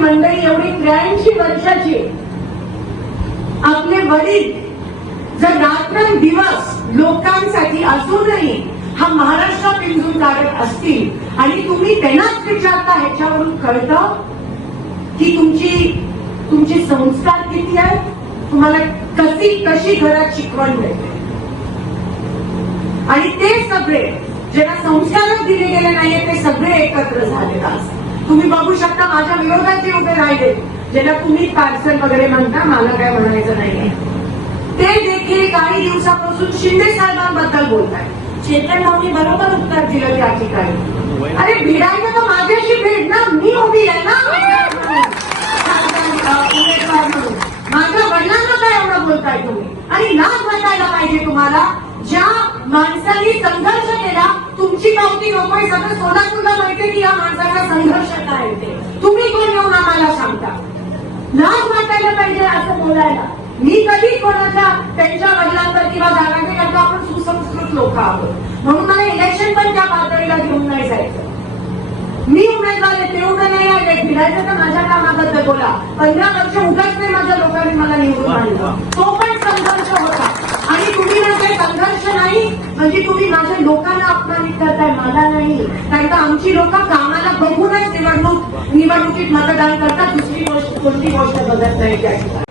मंडळी एवढी 83 वर्षाची, आपले वडील जर रात्रंदिवस लोकांसाठी असूनही हा महाराष्ट्र पिंजून काढत असतील आणि तुम्ही त्यांनाच विचारता, ह्याच्यावरून कळतं की तुमचे संस्कार किती आहेत, तुम्हाला कशी घरात शिकवण मिळते. आणि ते सगळे ज्यांना संस्कारच दिले गेले नाहीये ते सगळे एकत्र झाले असतात. तुम्ही बघू शकता माझ्या विरोधात जे उभे राहिले, ज्यांना तुम्ही पार्सल वगैरे म्हणता, मला काय म्हणायचं नाहीये, ते देखील काही दिवसापासून शिंदे साहेबांबद्दल बोलताय. चेतन भाऊनी बरोबर उत्तर दिलं त्या ठिकाणी. अरे भिडायचं तर माझ्याशी भेट ना, मी उभी आहे ना उमेदवार म्हणून. माझ्या वडिलांना काय एवढं बोलताय तुम्ही? आणि लाज वाटायला पाहिजे तुम्हाला. ज्या माणसांनी संघर्ष केला, तुमची पावती नकोय, सगळं सोलापूरला माहितीये की या माणसाचा संघर्ष काय ते. तुम्ही कोण येऊन आम्हाला सांगता? लाज वाटायला पाहिजे असं बोलायला. मी कधी कोणाच्या त्यांच्या वडिलांवर किंवा जागाने करतो, आपण सुसंस्कृत लोक आहोत म्हणून मला इलेक्शन पण त्या पातळीला घेऊन नाही जायचं. मी उमेदवार आहे तेवढं नाही आले, भिडायचं तर माझ्या कामाबद्दल बोला. 15 वर्ष उगाच नाही माझ्या लोकांनी मला निवडून आणलं, तो पण संघर्ष होता. आणि तुम्ही म्हणताय संघर्ष नाही म्हणजे तुम्ही माझ्या लोकांना अपमानित करताय, मला नाही. कारण का आमची लोक कामाला बघूनच निवडणुकीत मतदान करतात, दुसरी गोष्ट कोणती गोष्ट बघत नाही त्या ठिकाणी.